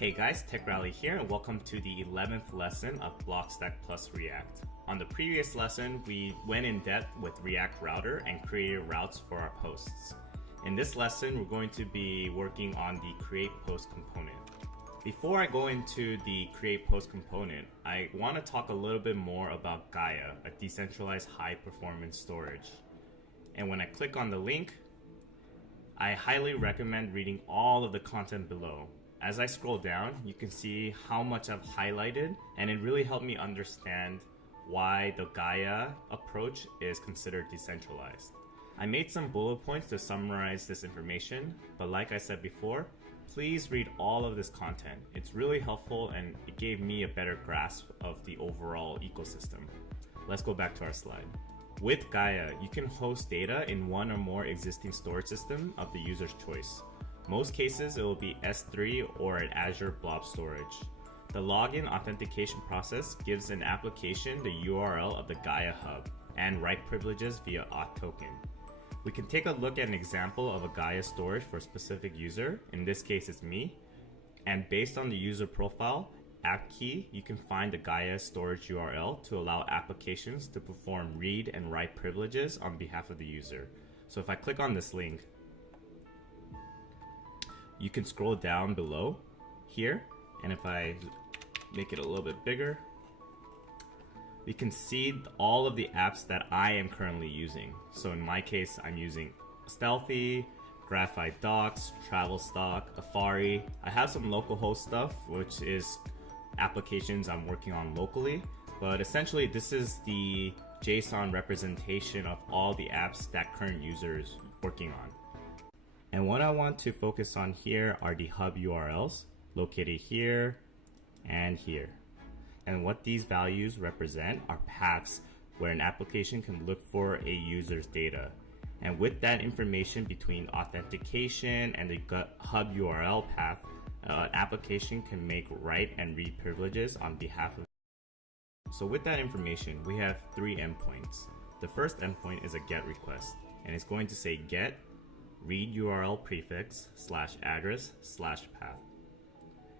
Hey guys, Tech Rally here, and welcome to the 11th lesson of Blockstack plus React. On the previous lesson, we went in depth with React Router and created routes for our posts. In this lesson, we're going to be working on the create post component. Before I go into the create post component, I want to talk a little bit more about Gaia, a decentralized high performance storage. And when I click on the link, I highly recommend reading all of the content below. As I scroll down, you can see how much I've highlighted, and it really helped me understand why the Gaia approach is considered decentralized. I made some bullet points to summarize this information, but like I said before, please read all of this content. It's really helpful and it gave me a better grasp of the overall ecosystem. Let's go back to our slide. With Gaia, you can host data in one or more existing storage system of the user's choice. Most cases, it will be S3 or an Azure Blob Storage. The login authentication process gives an application the URL of the Gaia hub and write privileges via auth token. We can take a look at an example of a Gaia storage for a specific user. In this case, it's me. And based on the user profile, app key, you can find the Gaia storage URL to allow applications to perform read and write privileges on behalf of the user. So if I click on this link, you can scroll down below here, and if I make it a little bit bigger, we can see all of the apps that I am currently using. So in my case, I'm using Stealthy, Graphite Docs, Travelstock, Afari. I have some localhost stuff, which is applications I'm working on locally, but essentially this is the JSON representation of all the apps that current users working on. And what I want to focus on here are the hub URLs located here and here. And what these values represent are paths where an application can look for a user's data. And with that information between authentication and the hub URL path, an application can make write and read privileges on behalf of. So with that information, we have three endpoints. The first endpoint is a GET request, and it's going to say GET read URL prefix / address / path.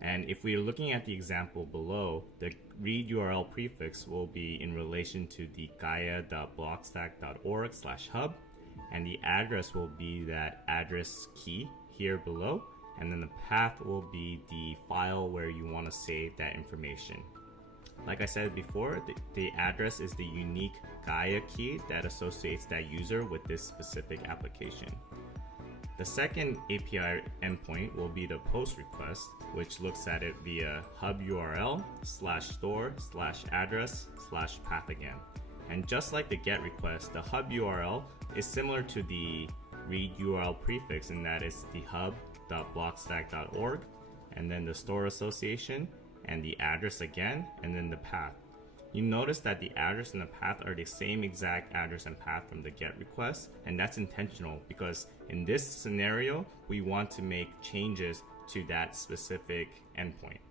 And if we are looking at the example below, the read URL prefix will be in relation to the gaia.blockstack.org /hub, and the address will be that address key here below, and then the path will be the file where you want to save that information. Like I said before, the address is the unique Gaia key that associates that user with this specific application. The second API endpoint will be the post request, which looks at it via hub URL /store /address /path again. And just like the GET request, the hub URL is similar to the read URL prefix in that it's the hub.blockstack.org, and then the store association, and the address again, and then the path. You notice that the address and the path are the same exact address and path from the GET request, and that's intentional because in this scenario, we want to make changes to that specific endpoint.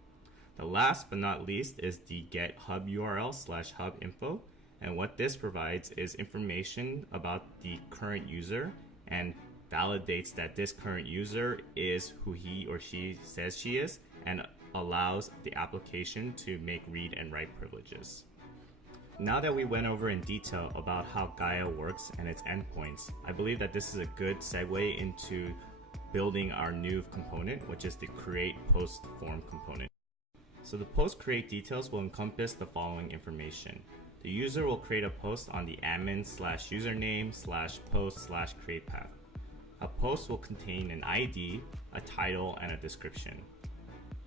The last but not least is the GET hub URL /hub info, and what this provides is information about the current user and validates that this current user is who he or she says she is, and allows the application to make read and write privileges. Now that we went over in detail about how Gaia works and its endpoints, I believe that this is a good segue into building our new component, which is the create post form component. So the post create details will encompass the following information. The user will create a post on the admin /username /post /create path. A post will contain an ID, a title, and a description.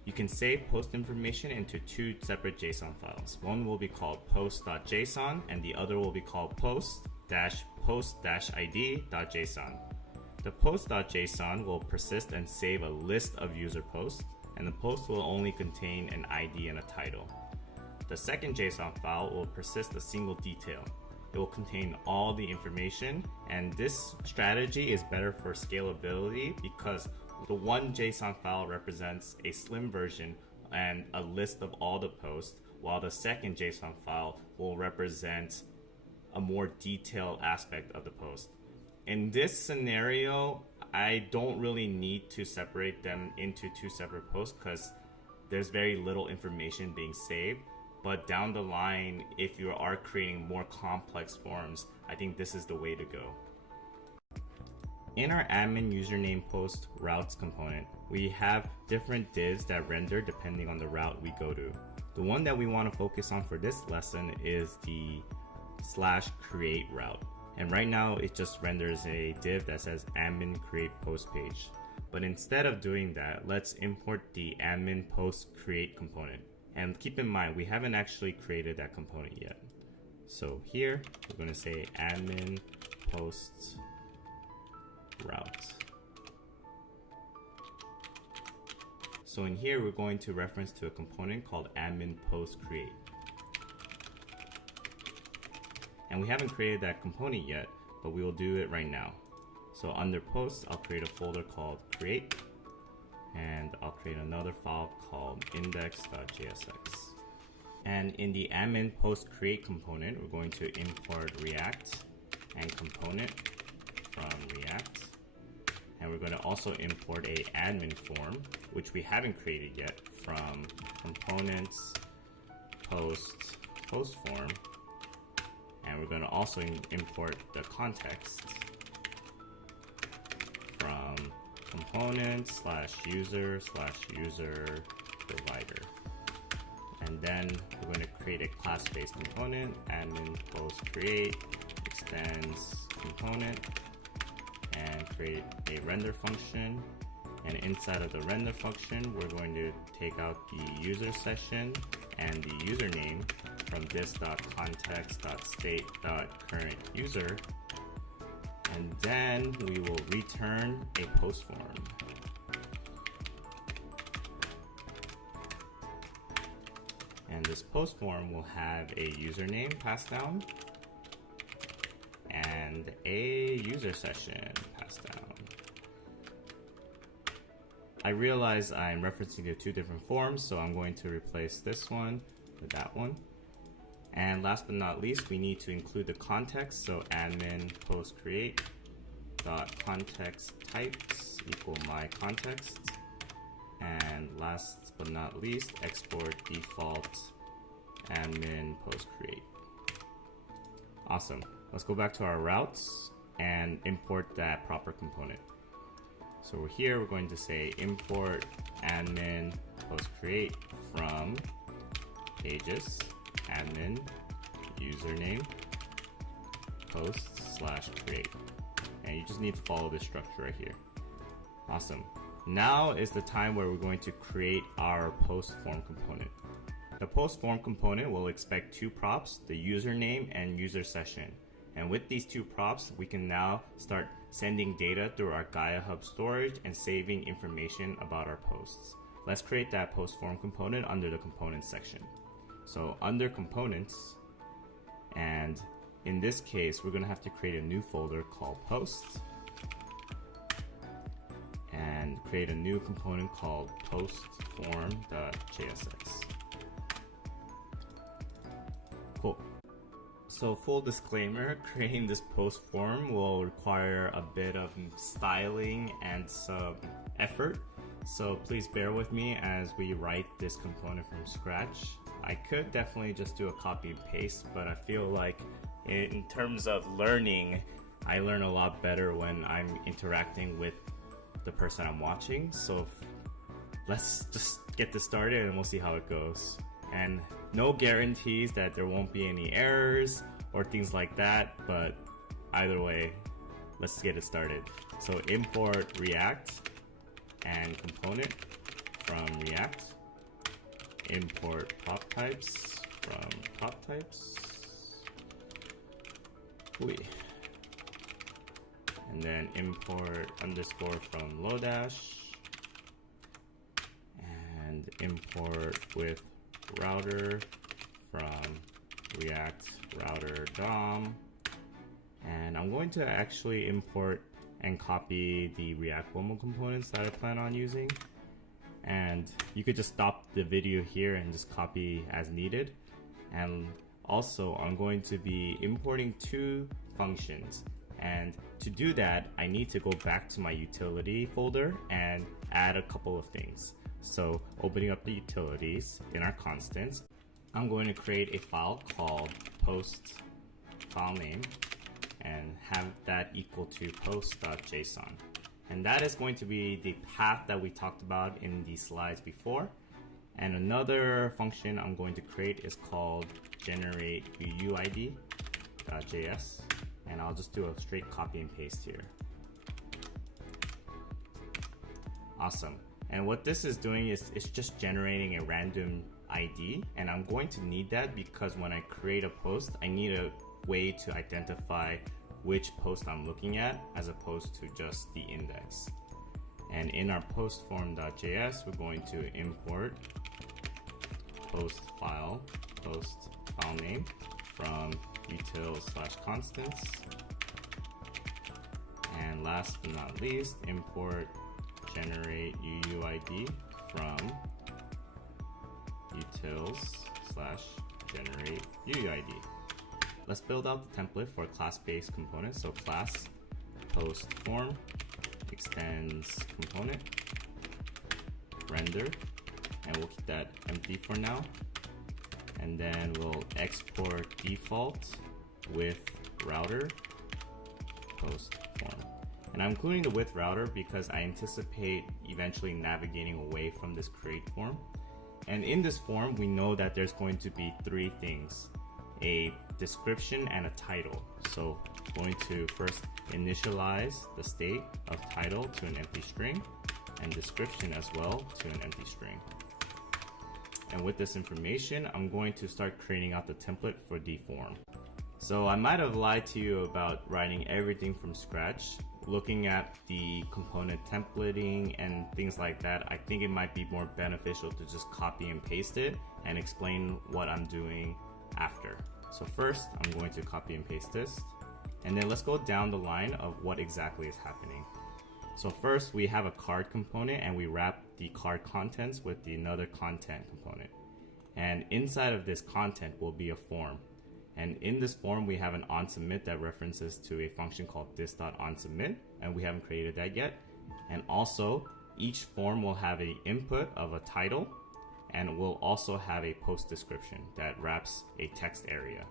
You can save post information into two separate JSON files. One will be called post.json and the other will be called post-id.json. The post.json will persist and save a list of user posts, and the post will only contain an ID and a title. The second JSON file will persist a single detail. It will contain all the information, and this strategy is better for scalability because the one JSON file represents a slim version and a list of all the posts, while the second JSON file will represent a more detailed aspect of the post. In this scenario, I don't really need to separate them into two separate posts because there's very little information being saved. But down the line, if you are creating more complex forms, I think this is the way to go. In our admin username post routes component, we have different divs that render depending on the route we go to. The one that we want to focus on for this lesson is the /create route. And right now it just renders a div that says admin create post page. But instead of doing that, let's import the admin post create component. And keep in mind, we haven't actually created that component yet. So here, we're going to say admin post route. So in here, we're going to reference to a component called admin post create. And we haven't created that component yet, but we will do it right now. So under posts, I'll create a folder called create, and I'll create another file called index.jsx. And in the admin post create component, we're going to import React and component from React. And we're going to also import a admin form, which we haven't created yet, from components post form. And we're going to also import the context from component/user provider. And then we're going to create a class-based component, admin post create extends component, and create a render function. And inside of the render function, we're going to take out the user session and the username from this.context.state.current_user, and then we will return a post form. And this post form will have a username passed down and a user session passed down. I realize I'm referencing to two different forms, so I'm going to replace this one with that one. And last but not least, we need to include the context, so admin post create dot context types equal my context. And last but not least, export default admin post create. Awesome. Let's go back to our routes and import that proper component. So we're here, we're going to say import admin post create from pages admin username post/create. And you just need to follow this structure right here. Awesome. Now is the time where we're going to create our post form component. The post form component will expect two props, the username and user session. And with these two props, we can now start sending data through our Gaia Hub storage and saving information about our posts. Let's create that post form component under the components section. So under components, and in this case, we're going to have to create a new folder called posts and create a new component called postform.jsx. Cool. So full disclaimer, creating this post form will require a bit of styling and some effort. So please bear with me as we write this component from scratch. I could definitely just do a copy and paste, but I feel like in terms of learning, I learn a lot better when I'm interacting with the person I'm watching. So let's just get this started and we'll see how it goes. And no guarantees that there won't be any errors or things like that, but either way, let's get it started. So import React and component from React. Import prop types from prop types. And then import underscore from Lodash. And import with router from React router DOM. And I'm going to actually import and copy the React WOMO components that I plan on using. And you could just stop the video here and just copy as needed. And also, I'm going to be importing two functions. And to do that, I need to go back to my utility folder and add a couple of things. So opening up the utilities in our constants, I'm going to create a file called post file name and have that equal to post.json. And that is going to be the path that we talked about in the slides before. And another function I'm going to create is called generate UUID.js. And I'll just do a straight copy and paste here. Awesome. And what this is doing is it's just generating a random ID, and I'm going to need that because when I create a post, I need a way to identify which post I'm looking at as opposed to just the index. And in our post form.js, we're going to import post file name from util/constants. And last but not least, import generate UUID from utils/generate UUID. Let's build out the template for class-based components. So class post form extends component render, and we'll keep that empty for now. And then we'll export default with router post form. And I'm including the with router because I anticipate eventually navigating away from this create form. And in this form, we know that there's going to be three things: a description and a title. So going to first initialize the state of title to an empty string and description as well to an empty string. And with this information, I'm going to start creating out the template for the form. So I might have lied to you about writing everything from scratch. Looking at the component templating and things like that, I think it might be more beneficial to just copy and paste it and explain what I'm doing after. So first, I'm going to copy and paste this, and then let's go down the line of what exactly is happening. So first, we have a card component, and we wrap the card contents with another content component. And inside of this content will be a form. And in this form, we have an onSubmit that references to a function called this.onSubmit, and we haven't created that yet. And also, each form will have an input of a title, and we'll also have a post description that wraps a text area.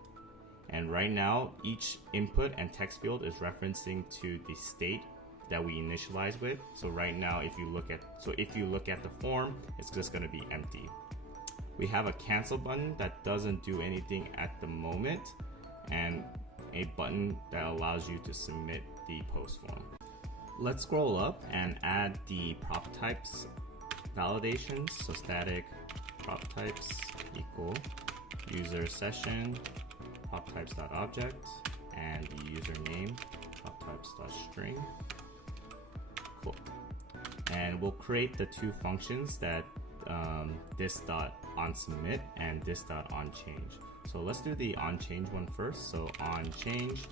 And right now, each input and text field is referencing to the state that we initialize with. So right now, if you look at the form, it's just going to be empty. We have a cancel button that doesn't do anything at the moment, and a button that allows you to submit the post form. Let's scroll up and add the prop types validations. So static prop types equal user session prop types.object and the username prop types.string. Cool. And we'll create the two functions that this.onSubmit and this.onChange. So let's do the onChange one first. So onChange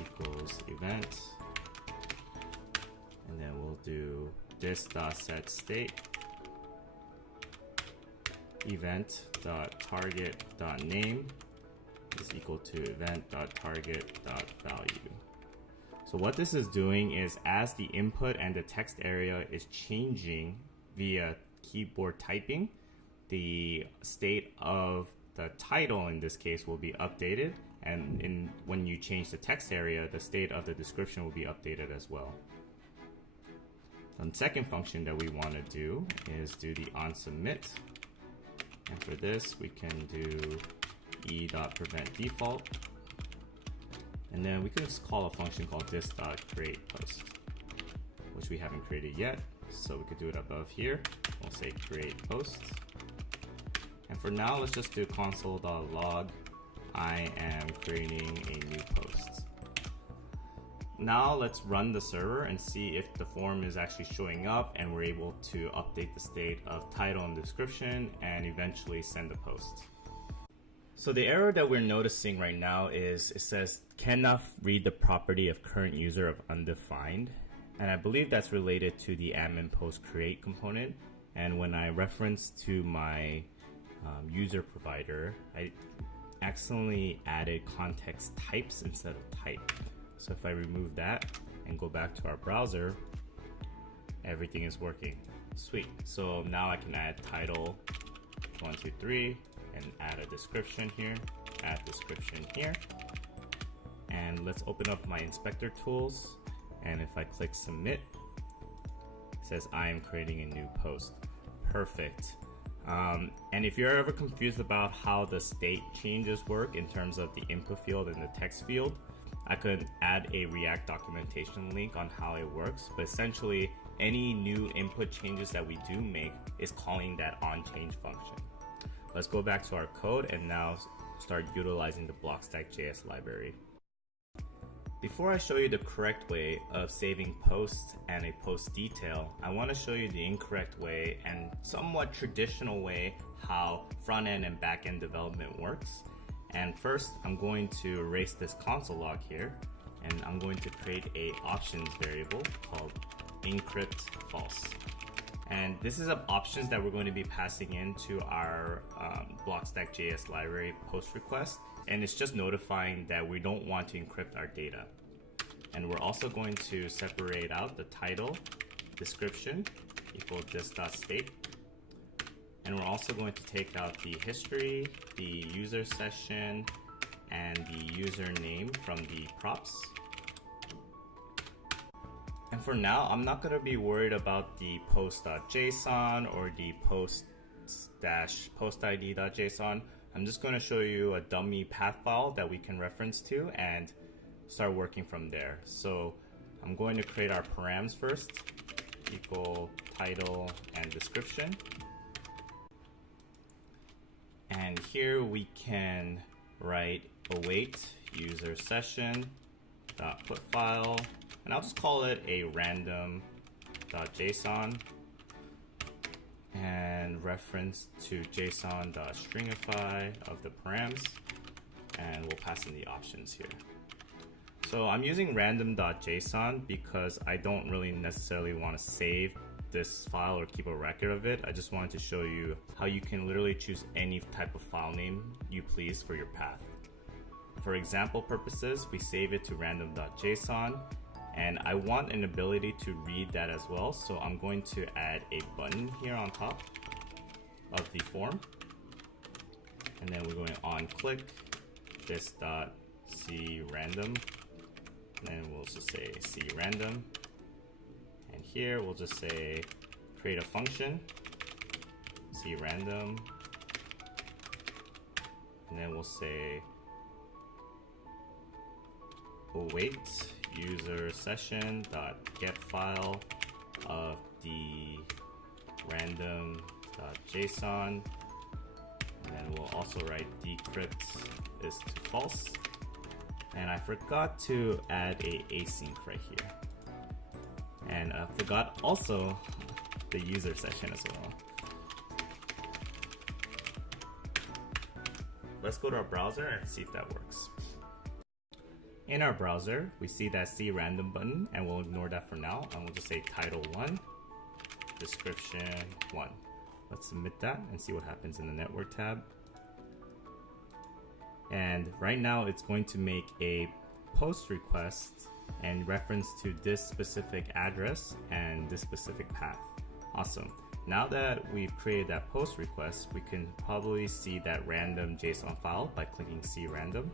equals event, and then we'll do this.setState event.target.name is equal to event.target.value. So what this is doing is, as the input and the text area is changing via keyboard typing, the state of the title in this case will be updated, and when you change the text area, the state of the description will be updated as well. The second function that we want to do is do the onSubmit, and for this we can do e.preventDefault, and then we can just call a function called this.createPost, which we haven't created yet, so we could do it above here. We'll say create post, and for now let's just do console.log I am creating a new post. Now let's run the server and see if the form is actually showing up and we're able to update the state of title and description and eventually send the post. So the error that we're noticing right now is it says cannot read the property of current user of undefined, and I believe that's related to the admin post create component. And when I reference to my user provider, I accidentally added context types instead of type. So if I remove that and go back to our browser, everything is working. Sweet. So now I can add title 1, 2, 3 and add a description here, add description here. And let's open up my inspector tools. And if I click submit, it says I am creating a new post. Perfect. And if you're ever confused about how the state changes work in terms of the input field and the text field, I could add a React documentation link on how it works. But essentially, any new input changes that we do make is calling that OnChange function. Let's go back to our code and now start utilizing the Blockstack.js library. Before I show you the correct way of saving posts and a post detail, I want to show you the incorrect way and somewhat traditional way how front-end and back-end development works. And first, I'm going to erase this console log here, and I'm going to create a options variable called encrypt false. And this is options that we're going to be passing into our Blockstack.js library post request. And it's just notifying that we don't want to encrypt our data. And we're also going to separate out the title, description, equal this.state. And we're also going to take out the history, the user session, and the username from the props. And for now, I'm not going to be worried about the post.json or the post-postid.json. I'm just going to show you a dummy path file that we can reference to and start working from there. So I'm going to create our params first, equal title and description. And here we can write await user session dot put file, and I'll just call it a random.json and reference to json.stringify of the params, and we'll pass in the options here. So I'm using random.json because I don't really necessarily want to save this file or keep a record of it. I just wanted to show you how you can literally choose any type of file name you please for your path. For example purposes, we save it to random.json, and I want an ability to read that as well. So I'm going to add a button here on top of the form. And then we're going on click this.crandom. And then we'll just say crandom. And here we'll just say create a function, crandom. And then we'll say await user session dot get file of the random.json, and then we'll also write decrypt is to false. And I forgot to add a async right here, and I forgot also the user session as well. Let's go to our browser and see if that works. In our browser, we see that crandom button, and we'll ignore that for now, and we'll just say title 1, description 1. Let's submit that and see what happens in the network tab. And right now it's going to make a post request and reference to this specific address and this specific path. Awesome. Now that we've created that post request, we can probably see that random JSON file by clicking crandom.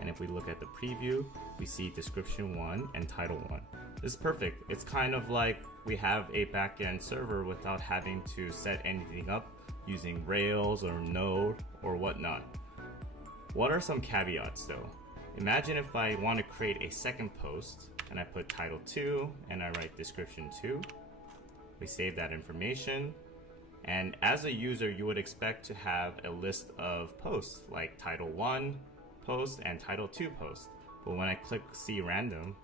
And if we look at the preview, we see description 1 and title 1. This is perfect. It's kind of like we have a backend server without having to set anything up using Rails or Node or whatnot. What are some caveats though? Imagine if I want to create a second post and I put title 2 and I write description 2. We save that information. And as a user, you would expect to have a list of posts like title 1 post and title 2 post. But when I click crandom,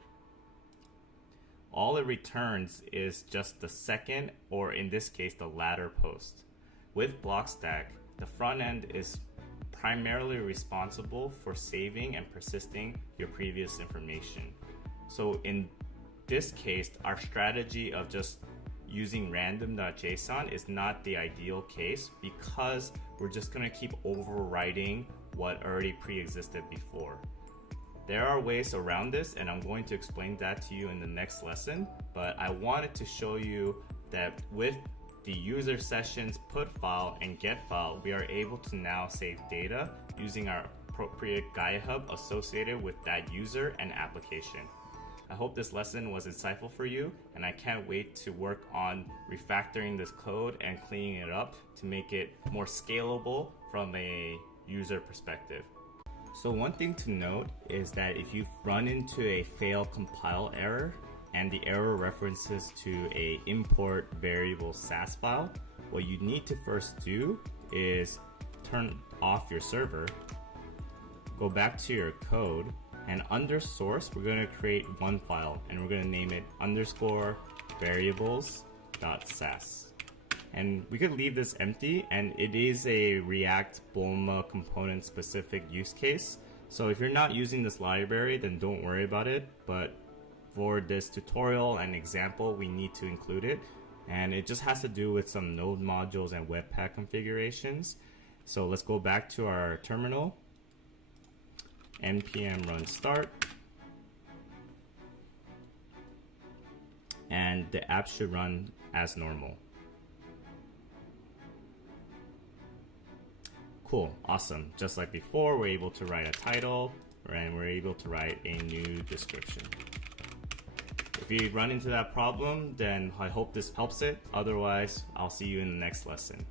all it returns is just the second, or in this case, the latter post. With Blockstack, the front end is primarily responsible for saving and persisting your previous information. So in this case, our strategy of just using random.json is not the ideal case because we're just going to keep overwriting what already pre-existed before. There are ways around this, and I'm going to explain that to you in the next lesson, but I wanted to show you that with the user sessions put file and get file, we are able to now save data using our appropriate Gaia hub associated with that user and application. I hope this lesson was insightful for you, and I can't wait to work on refactoring this code and cleaning it up to make it more scalable from a user perspective. So one thing to note is that if you run into a fail compile error and the error references to a import variable SAS file, what you need to first do is turn off your server, go back to your code, and under source, we're going to create one file, and we're going to name it _variables.sas. And we could leave this empty, and it is a React Bulma component specific use case. So if you're not using this library, then don't worry about it. But for this tutorial and example, we need to include it. And it just has to do with some node modules and Webpack configurations. So let's go back to our terminal. npm run start, and the app should run as normal. Cool, awesome. Just like before, we're able to write a title, and we're able to write a new description. If you run into that problem, then I hope this helps it. Otherwise, I'll see you in the next lesson.